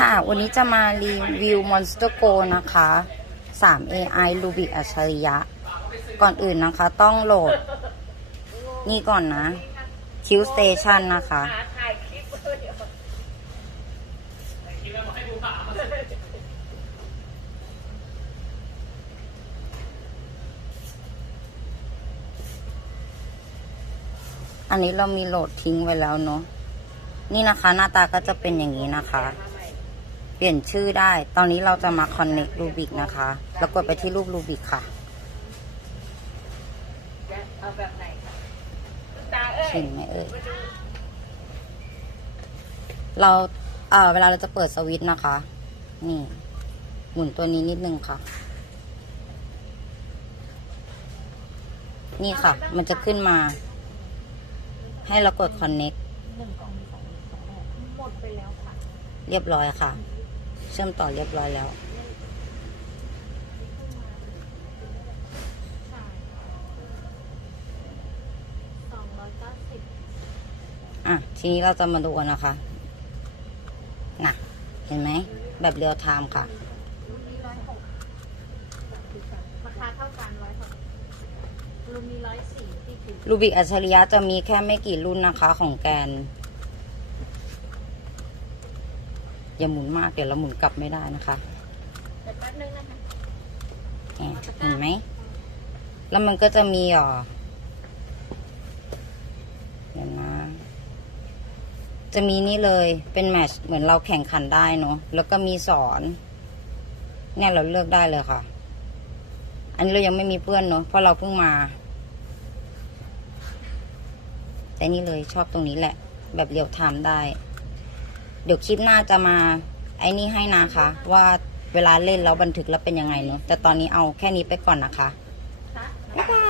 ค่ะ วันนี้จะมารีวิว Monster Go นะคะ 3 AI Rubik อัจฉริยะ ก่อนอื่นนะคะต้องโหลด นี่ก่อนนะ Q Station นะคะ อันนี้เรามีโหลดทิ้งไว้แล้วเนาะนี่นะคะ หน้าตาก็จะเป็นอย่างนี้นะคะ เปลี่ยนชื่อได้ ตอนนี้เราจะมา Connect Rubik นะคะ แล้วกดไปที่รูป Rubik ค่ะเอาแบบไหนคะคุณตาเอ้ยเห็นไหมเอ่ยมาดูเราเอ่อเวลาเราจะเปิดสวิตช์นะคะ นี่ หมุนตัวนี้นิดนึงค่ะ นี่ค่ะ มันจะขึ้นมา ให้เรากด connect หนึ่งกล่องมีสองสองแบบหมดไปแล้วค่ะเรียบร้อยค่ะเชื่อมต่อเรียบร้อยแล้วใช่สองร้อยเก้าสิบอะ ทีนี้เราจะมาดูกันนะคะน่ะ เห็นไหม แบบเรียลไทม์ค่ะรุ่นนี้ร้อยหกราคาเท่ากันร้อยหกรุ่นนี้ร้อยสี่ที่คือรูบิกอัจฉริยะจะมีแค่ไม่กี่รุ่นนะคะของแกน อย่าหมุนมากเดี๋ยวเราหมุนกลับไม่ได้นะคะแต่แป๊บนึงนะคะเนี่ยเห็นไหม แล้วมันก็จะมีอ่อเดี๋ยวนะ จะมีนี่เลยเป็นแมทช์เหมือนเราแข่งขันได้เนาะแล้วก็มีสอน เนี่ยเราเลือกได้เลยค่ะ อันนี้เรายังไม่มีเพื่อนเนาะเพราะเราเพิ่งมา แต่นี่เลยชอบตรงนี้แหละ แบบเรียวไทม์ได้ เดี๋ยวคลิปหน้าจะมาไอ้นี่ให้นะคะ ว่าเวลาเล่นแล้วบันทึกแล้วเป็นยังไงเนาะแต่ตอนนี้เอาแค่นี้ไปก่อนนะคะคะบ๊ายบาย